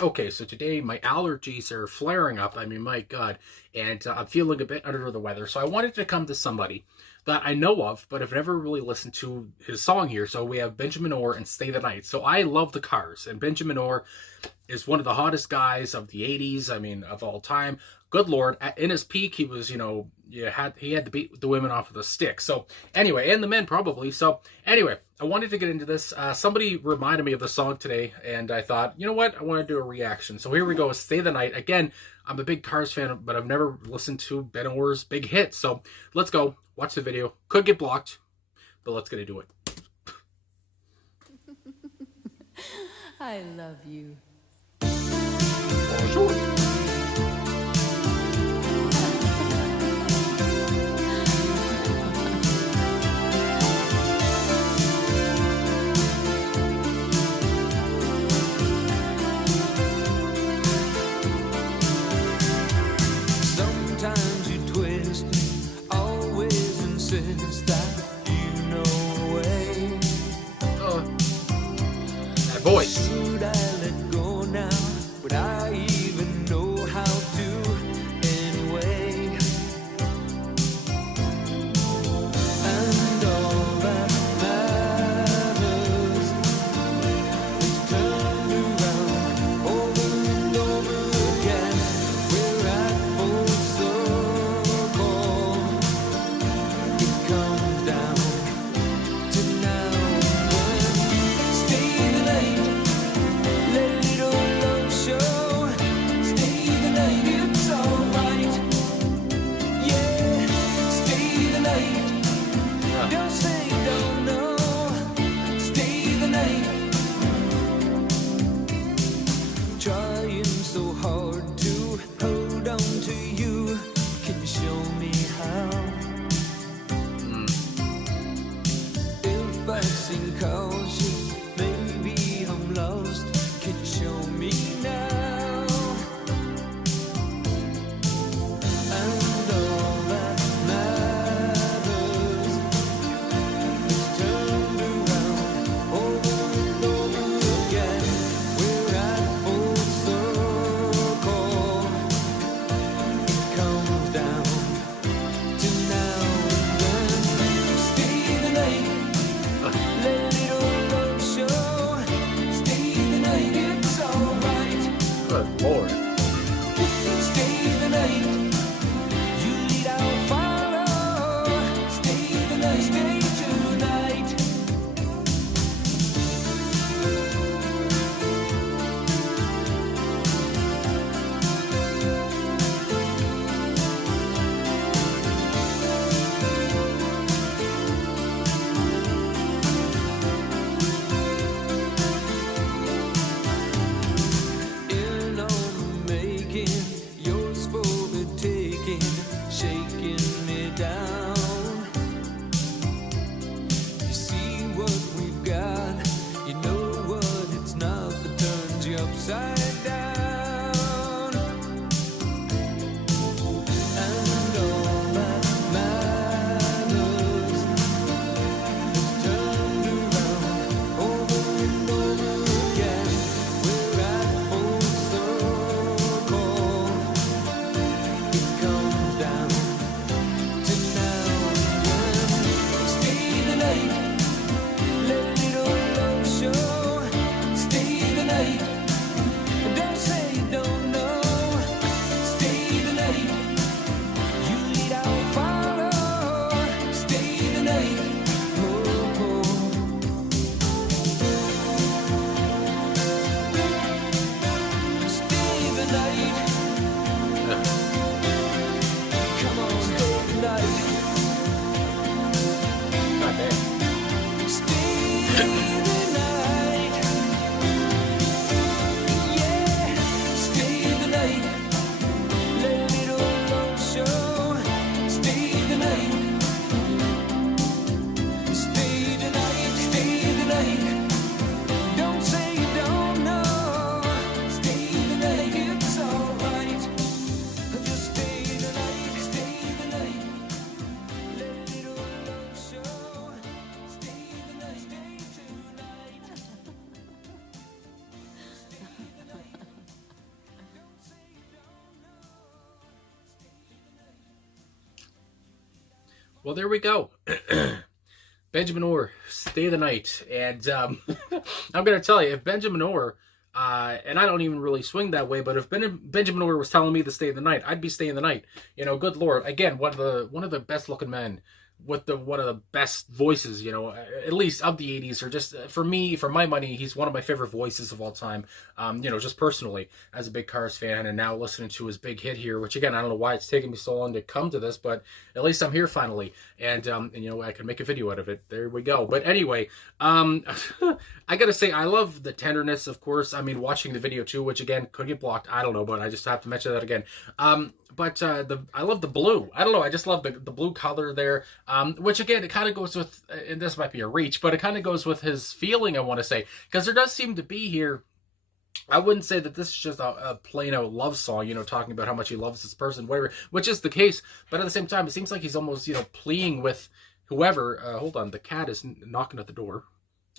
Okay, so today my allergies are flaring up. I mean, my God, and I'm feeling a bit under the weather. So I wanted to come to somebody that I know of, but I've never really listened to his song here. So we have Benjamin Orr and Stay the Night. So I love the Cars, and Benjamin Orr is one of the hottest guys of the '80s. I mean, of all time. Good Lord, in his peak, he was, he had to beat the women off with a stick. So anyway, and the men probably. So anyway, I wanted to get into this. Somebody reminded me of the song today, and I thought, you know what, I want to do a reaction. So here we go, Stay the Night. Again, I'm a big Cars fan, but I've never listened to Ben Orr's big hit. So let's go, watch the video. Could get blocked, but let's get into it. I love you. Oh, sure. Sometimes you twist me, always insist that you know a way. That voice. Should I let go now? Would I even know how to anyway? And all that matters is turned around over and over again. We're at full circle. It comes down to now when stay the night, let it all love show. Stay the night, it's alright. Yeah, stay the night. Don't say don't know. Stay the night. Trying so hard to hold on to you. Can you show me how? If I seem cautious, maybe I'm lost. Can you show me now? And all that matters is turned around over and over again. We're at full circle. It comes down to now and then. Stay the night, let it all love show. Stay the night, it's alright. Good Lord. Stay the night, you lead, I'll follow. Stay the night, stay tonight. In on the making, yours for the taking, shaking me down. You see what we've got, you know what it's not that turns you upside down. And all that matters is turned around over and over again. We're at full circle. It comes down to now when stay the night, let it all love show. Stay the night, Well, there we go. Benjamin Orr, Stay the Night. And I'm going to tell you, if Benjamin Orr, and I don't even really swing that way, but if Benjamin Orr was telling me to stay the night, I'd be staying the night. You know, good Lord. Again, one of the best looking men with one of the best voices, you know, at least of the 80s, or just for me, for my money, he's one of my favorite voices of all time. You know, just personally, as a big Cars fan, and now listening to his big hit here, which again, I don't know why it's taking me so long to come to this, but at least I'm here finally, and you know, I can make a video out of it. There we go. But anyway, I gotta say, I love the tenderness, of course. I mean, watching the video too, which again could get blocked. I don't know, but I just have to mention that again. But I love the blue. I don't know. I just love the blue color there, which again, it kind of goes with, and this might be a reach, but it kind of goes with his feeling, I want to say, because there does seem to be here. I wouldn't say that this is just a plain out love song, you know, talking about how much he loves this person, whatever, which is the case. But at the same time, it seems like he's almost, you know, pleading with whoever. Hold on, the cat is knocking at the door.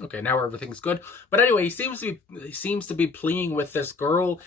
Okay, now everything's good. But anyway, he seems to be pleading with this girl,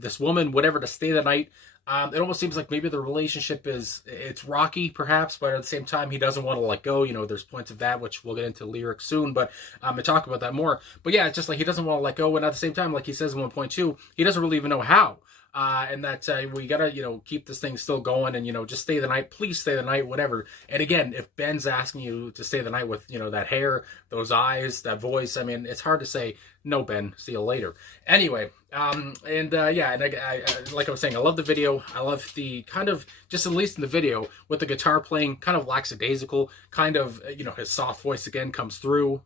this woman, whatever, to stay the night. It almost seems like maybe the relationship it's rocky, perhaps, but at the same time, he doesn't want to let go. You know, there's points of that, which we'll get into lyrics soon, but I talk about that more. But yeah, it's just like he doesn't want to let go, and at the same time, like he says in 1.2, he doesn't really even know how. And that we gotta, you know, keep this thing still going, and, you know, just stay the night, please stay the night, whatever. And again, if Ben's asking you to stay the night with, you know, that hair, those eyes, that voice, I mean, it's hard to say, no, Ben, see you later. Anyway, yeah, and I like I was saying, I love the video. I love the kind of, just at least in the video, with the guitar playing, kind of lackadaisical, kind of, you know, his soft voice again comes through.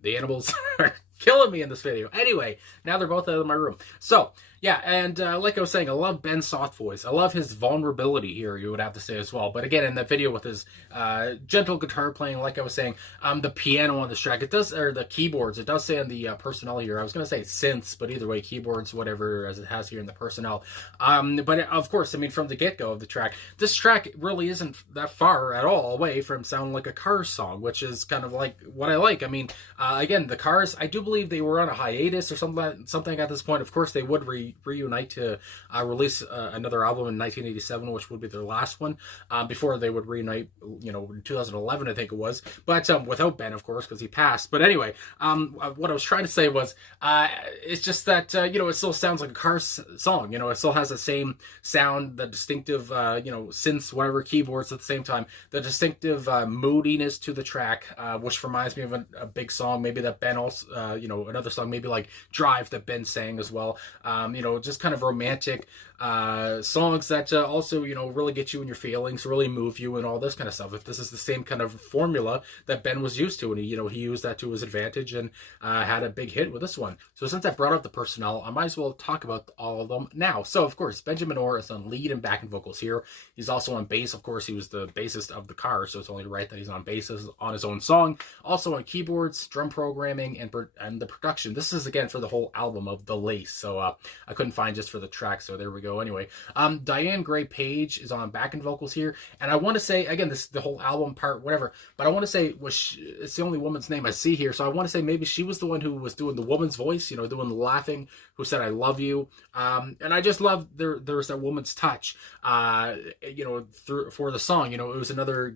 The animals are killing me in this video. Anyway, now they're both out of my room. So, yeah, and like I was saying, I love Ben's soft voice. I love his vulnerability here, you would have to say as well. But again, in that video with his gentle guitar playing, like I was saying, the piano on this track, it does, or the keyboards, it does say on the personnel here. I was going to say synths, but either way, keyboards, whatever, as it has here in the personnel. But of course, I mean, from the get-go of the track, this track really isn't that far at all away from sounding like a Cars song, which is kind of like what I like. I mean, again, the Cars, I do believe they were on a hiatus or something at this point. Of course, they would reunite to release another album in 1987, which would be their last one, before they would reunite, you know, in 2011, I think it was, but without Ben, of course, because he passed. But anyway, what I was trying to say was, it's just that, you know, it still sounds like a Cars song, you know, it still has the same sound, the distinctive, you know, synths, whatever, keyboards at the same time, the distinctive moodiness to the track, which reminds me of a big song, maybe that Ben also, you know, another song, maybe like Drive, that Ben sang as well, you know, just kind of romantic songs that also, you know, really get you in your feelings, really move you, and all this kind of stuff. If this is the same kind of formula that Ben was used to, and he, you know, he used that to his advantage, and had a big hit with this one. So since I brought up the personnel, I might as well talk about all of them now. So of course, Benjamin Orr is on lead and backing vocals here. He's also on bass. Of course, he was the bassist of the Cars, so it's only right that he's on bass on his own song. Also on keyboards, drum programming, and the production. This is again for the whole album of The Lace, so I couldn't find just for the track, so there we go. Anyway, Diane Gray Page is on backing vocals here, and I want to say, again, this the whole album part, whatever, but I want to say, it's the only woman's name I see here, so I want to say maybe she was the one who was doing the woman's voice, you know, doing the laughing, who said, I love you, and I just love there was that woman's touch, you know, for the song, you know, it was another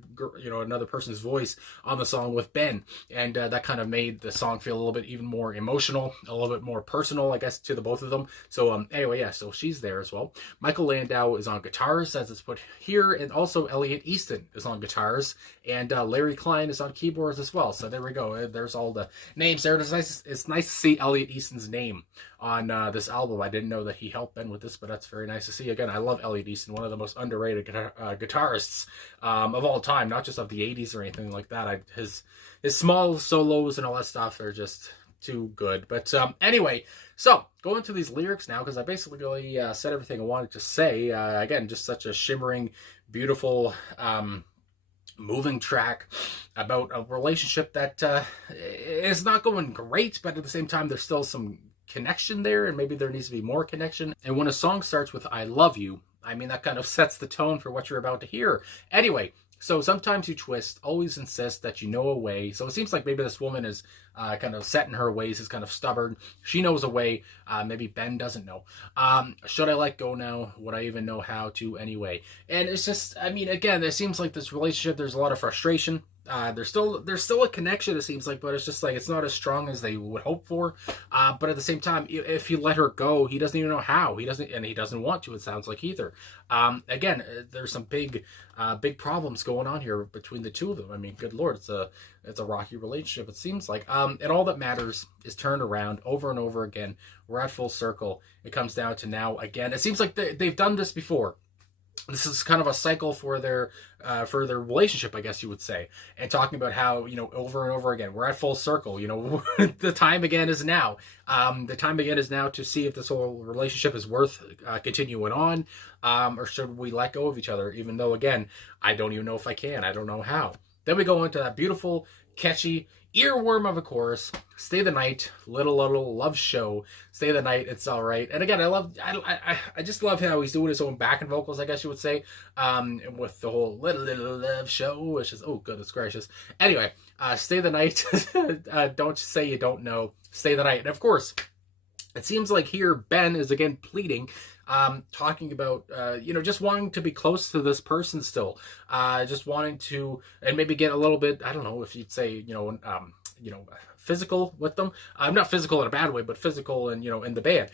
person's voice on the song with Ben, and that kind of made the song feel a little bit even more emotional, a little bit more personal, I guess, to the both of them. So anyway, yeah, so she's there as well. Michael Landau is on guitars, as it's put here, and also Elliot Easton is on guitars, and Larry Klein is on keyboards as well. So there we go. There's all the names there. It's nice to see Elliot Easton's name on this album. I didn't know that he helped Ben with this, but that's very nice to see. Again, I love Elliot Easton, one of the most underrated guitarists of all time, not just of the 80s or anything like that. His small solos and all that stuff are just too good. But anyway, so going to these lyrics now, because I basically said everything I wanted to say. Again, just such a shimmering, beautiful, moving track about a relationship that is not going great, but at the same time, there's still some connection there, and maybe there needs to be more connection. And when a song starts with I love you, I mean, that kind of sets the tone for what you're about to hear. Anyway, So sometimes you twist, always insist that you know a way. So it seems like maybe this woman is kind of set in her ways, is kind of stubborn. She knows a way. Maybe Ben doesn't know. Should I let go now? Would I even know how to anyway? And it's just, I mean, again, it seems like this relationship, there's a lot of frustration. There's still a connection, it seems like, but it's just like it's not as strong as they would hope for. But at the same time, if you let her go, he doesn't even know how. He doesn't want to. It sounds like either. Again, there's some big problems going on here between the two of them. I mean, good lord, it's a rocky relationship. It seems like. And all that matters is turned around over and over again. We're at full circle. It comes down to now again. It seems like they've done this before. This is kind of a cycle for their relationship, I guess you would say, and talking about how, you know, over and over again, we're at full circle. You know, the time again is now. The time again is now to see if this whole relationship is worth continuing on, or should we let go of each other? Even though, again, I don't even know if I can. I don't know how. Then we go into that beautiful, catchy earworm of a chorus. Stay the night, little love show. Stay the night, it's all right. And again, I just love how he's doing his own backing vocals, I guess you would say, with the whole little love show, which is, oh goodness gracious. Anyway, stay the night. Don't say you don't know. Stay the night. And of course, it seems like here Ben is again pleading, talking about, you know, just wanting to be close to this person still, just wanting to, and maybe get a little bit, I don't know if you'd say, you know, physical with them. Not physical in a bad way, but physical and, you know, in the band.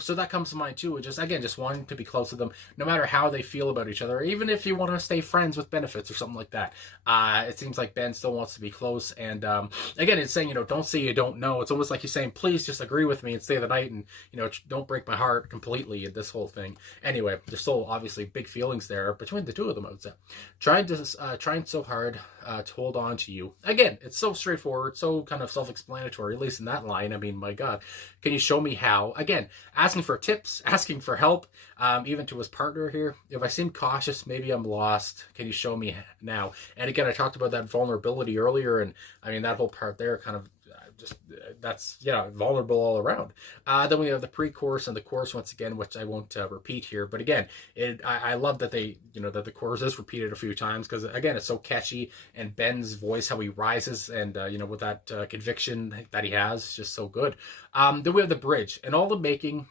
So that comes to mind too. Just, again, just wanting to be close to them, no matter how they feel about each other, even if you want to stay friends with benefits or something like that. It seems like Ben still wants to be close. And, again, it's saying, you know, don't say you don't know. It's almost like he's saying, please just agree with me and stay the night and, you know, don't break my heart completely in this whole thing. Anyway, there's still obviously big feelings there between the two of them, I would say. Trying so hard to hold on to you. Again, it's so straightforward, so kind of self-explanatory, at least in that line. I mean, my God, can you show me how? Again, asking for tips, asking for help, even to his partner here. If I seem cautious, maybe I'm lost. Can you show me now? And again, I talked about that vulnerability earlier, and I mean, that whole part there kind of that's, yeah, vulnerable all around. Then we have the pre-chorus and the chorus once again, which I won't repeat here. But again, I love that they, you know, that the chorus is repeated a few times, because again, it's so catchy, and Ben's voice, how he rises, and you know, with that conviction that he has, is just so good. Then we have the bridge, and all the making,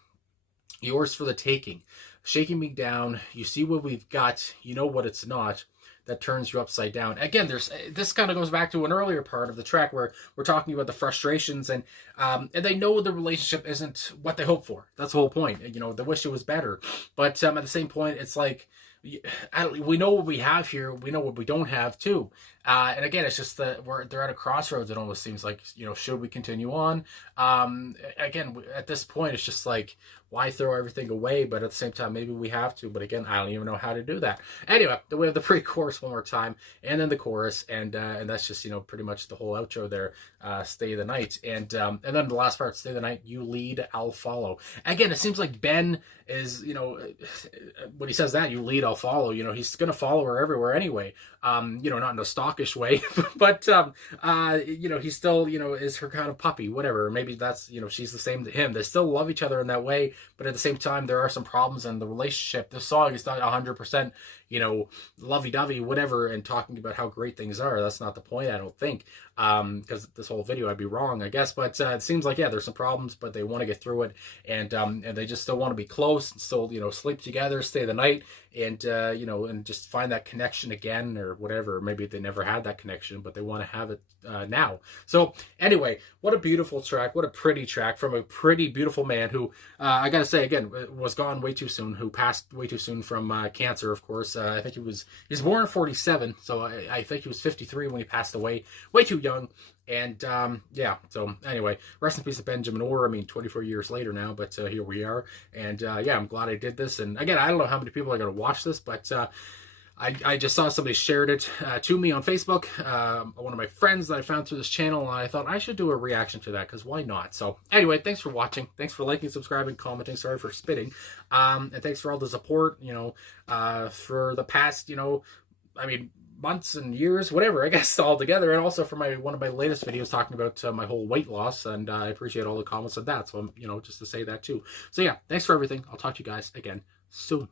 yours for the taking, shaking me down. You see what we've got, you know what it's not. That turns you upside down. Again, this kind of goes back to an earlier part of the track where we're talking about the frustrations, and they know the relationship isn't what they hope for. That's the whole point. You know, they wish it was better, but at the same point, it's like, we know what we have here. We know what we don't have too. And again, it's just that they're at a crossroads. It almost seems like, you know, should we continue on? Again, at this point, it's just like, why throw everything away? But at the same time, maybe we have to. But again, I don't even know how to do that. Anyway, then we have the pre-chorus one more time, and then the chorus, and that's just, you know, pretty much the whole outro there. Stay the night, and then the last part, stay the night. You lead, I'll follow. Again, it seems like Ben is, you know, when he says that, you lead, I'll follow. You know, he's gonna follow her everywhere anyway. You know, not in a stalkish way, but you know, he still, you know, is her kind of puppy, whatever. Maybe that's, you know, she's the same to him. They still love each other in that way, but at the same time, there are some problems in the relationship. The song is not 100%, you know, lovey-dovey, whatever, and talking about how great things are. That's not the point, I don't think, because this whole video, I'd be wrong, I guess. But it seems like, yeah, there's some problems, but they want to get through it, and they just still want to be close, and still, you know, sleep together, stay the night, and you know, and just find that connection again, or whatever. Maybe they never had that connection, but they want to have it now. So anyway, what a beautiful track, what a pretty track from a pretty beautiful man who, I gotta say again, was gone way too soon, who passed way too soon from cancer, of course. I think he was born in 47, so I think he was 53 when he passed away, way too young. And yeah, so anyway, rest in peace to Benjamin Orr. I mean, 24 years later now, but here we are. And yeah, I'm glad I did this. And again, I don't know how many people are going to watch this, but I just saw somebody shared it to me on Facebook. One of my friends that I found through this channel, and I thought I should do a reaction to that, because why not? So anyway, thanks for watching. Thanks for liking, subscribing, commenting. Sorry for spitting. And thanks for all the support, you know, for the past, you know, I mean, months and years, whatever, I guess, all together. And also for one of my latest videos talking about my whole weight loss, and I appreciate all the comments on that. So, you know, just to say that too. So yeah, thanks for everything. I'll talk to you guys again soon.